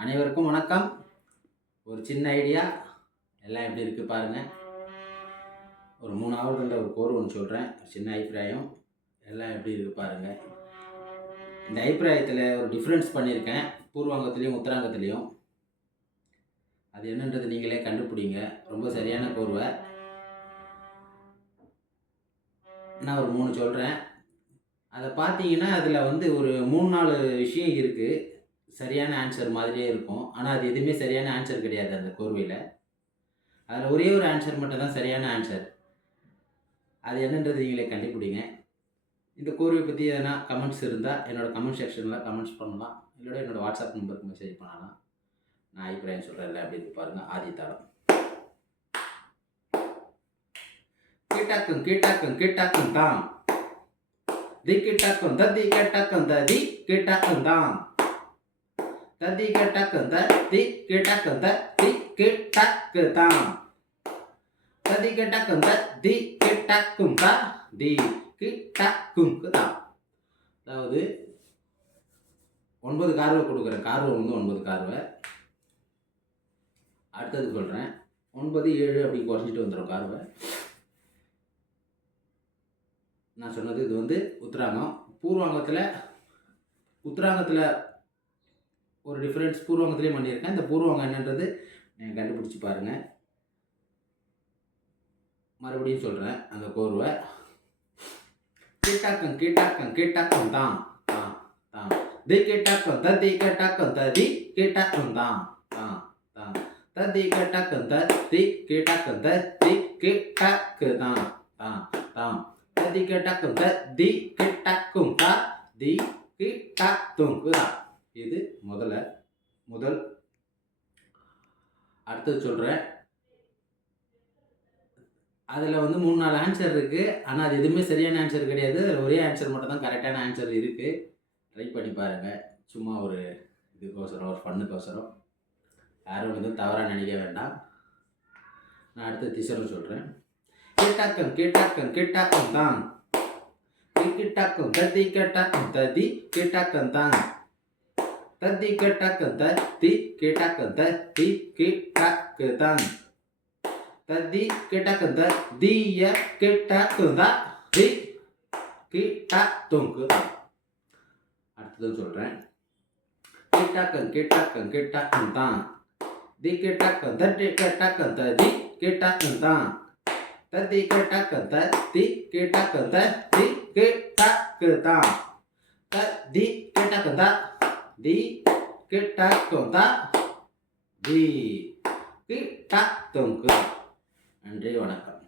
அனைவருக்கும் வணக்கம். ஒரு சின்ன ஐடியா, எல்லாம் எப்படி இருக்குது பாருங்கள். ஒரு 3 ஆவர்களில் ஒரு கோர் ஒன்று சொல்கிறேன், சின்ன அபிப்பிராயம். எல்லாம் எப்படி இருக்குது பாருங்கள். இந்த அபிப்பிராயத்தில் ஒரு டிஃப்ரென்ஸ் பண்ணியிருக்கேன், பூர்வாங்கத்துலேயும் உத்தராங்கத்துலேயும். அது என்னன்றது நீங்களே கண்டுபிடிங்க. ரொம்ப சரியான கோர்வை. நான் ஒரு 3 சொல்கிறேன். அதை பார்த்தீங்கன்னா அதில் ஒரு 3-4 விஷயம் இருக்குது, சரியான ஆன்சர் மாதிரியே இருக்கும். ஆனால் அது எதுவுமே சரியான ஆன்சர் கிடையாது அந்த கோர்வையில். அதில் ஒரே ஒரு ஆன்சர் மட்டும் தான் சரியான ஆன்சர். அது என்னன்றது நீங்களே கண்டுபிடிங்க. இந்த கோர்வை பற்றி எதனா கமெண்ட்ஸ் இருந்தால் என்னோடய கமெண்ட் செக்ஷனில் கமெண்ட்ஸ் பண்ணலாம், இல்லையோட என்னோடய வாட்ஸ்அப் நம்பருக்கு மெசேஜ் பண்ணலாம். நான் அபிப்பிராயம் சொல்கிறேன் அப்படின்னு பாருங்கள். ஆதித்தாளம். கேட்டாக்கும் தான் தி கேட்டாக்கும் தத்தி கேட்டாக்கும் ததி கேட்டாக்கும் தான் தத்தி கேட்டாக்கும் தத்தி கேட்டாக்கும் தத்தி கேட்டாக்கு தான் தத்தி கேட்டாக்கும் தத்தி கேட்டாக்கும் தான் தி கேட்டாக்கும் தான். அதாவது 9 கார்வை கொடுக்குறேன். கார்வை 9 கார்வை. அடுத்தது சொல்கிறேன். 9, 7 அப்படி குறைஞ்சிட்டு வந்துடும் கார்வை. நான் சொன்னது இது உத்தராங்கம். உத்தராங்கத்தில் ஒரு டிஃப்ரென்ஸ் பூர்வாங்கத்துலேயும் பண்ணியிருக்கேன். இந்த பூர்வாங்கம் என்னன்றது நீங்கள் கண்டுபிடிச்சி பாருங்கள். மறுபடியும் சொல்கிறேன் அந்த கோர்வை. கேட்டாக்கம் தான் தான் தி கேட்டாக்கம் தத்தி கேட்டாக்கம் ததி கேட்டாக்கம் தான் தான் தான் தத்தி கேட்டாக்கம் தத்தி கேட்டாக்கம் தத்தி கேட்டாக்கு தான் தான் தான் தத்தி கேட்டாக்கும் தத்தி கேட்டாக்கும் தா தி கேட்டாக்கும் தான். இது முதல். அடுத்தது சொல்கிறேன். அதில் 3-4 ஆன்சர் இருக்குது, ஆனால் அது எதுவுமே சரியான ஆன்சர் கிடையாது. ஒரே ஆன்சர் மட்டும் தான் கரெக்டான ஆன்சர் இருக்குது. ட்ரை பண்ணி பாருங்கள். சும்மா ஒரு இதுக்கோசரம், ஒரு ஃபன்னுக்கோசரம். யாரும் தவறாக நினைக்க வேண்டாம். நான் அடுத்த திசைன்னு சொல்கிறேன். கேட்டாக்கம் தான் கேட்டாக்கும் தத்தி கேட்டாக்கும் ததி கேட்டாக்கம் தான் தத்தி கேட்டாக்கும் தத்தி கேட்டாக்கும் தத்தி கேட்டாக்கு தான் தத்தி கேட்டாக்கும் தீய கேட்டாக்கும் தான் தி கேட்டாக்கு தான். அடுத்தது சொல்கிறேன். கேட்டாக்கம் தான் தி கேட்டாக்கும் தட்டி கேட்டாக்கும் ததி கேட்டாக்கும் தான் தத்தி கேட்டாக்கும் தத்தி கேட்டாக்கும் தத்தி கேட்டாக்கு தான் தத்தி கேட்டாக்கும் தான் தி கேட்டாக்கும் தான் தி கேட்டாக்கும். நன்றி, வணக்கம்.